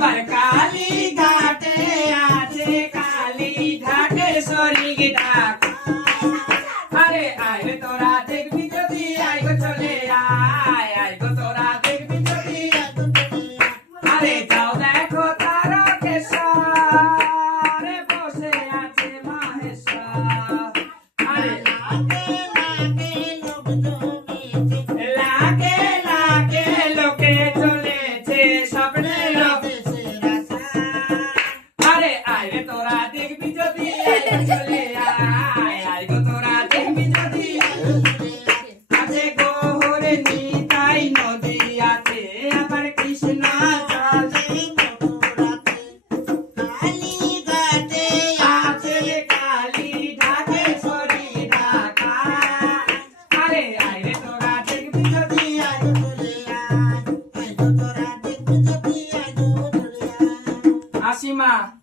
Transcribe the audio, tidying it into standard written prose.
আবার কালী ঘাটে আছে কালী ঘাটের শরীর ডাক আরে আয় রে তোরা দেখবি যদি আয় গো চলে আয় গো তোরা দেখবি যদি আরে যাও দেখো তারকেশ্বরে বসে আছে মাহেশ্বর আরে লাগে লাগে লোকে চলেছে স্বপ্নের আরে আয় রে তোরা দেখবি যদি চলে আয় গো তোরা দেখবি যদি আছে গোহরে নিতাই নদী আছে আবার কৃষ্ণা Asima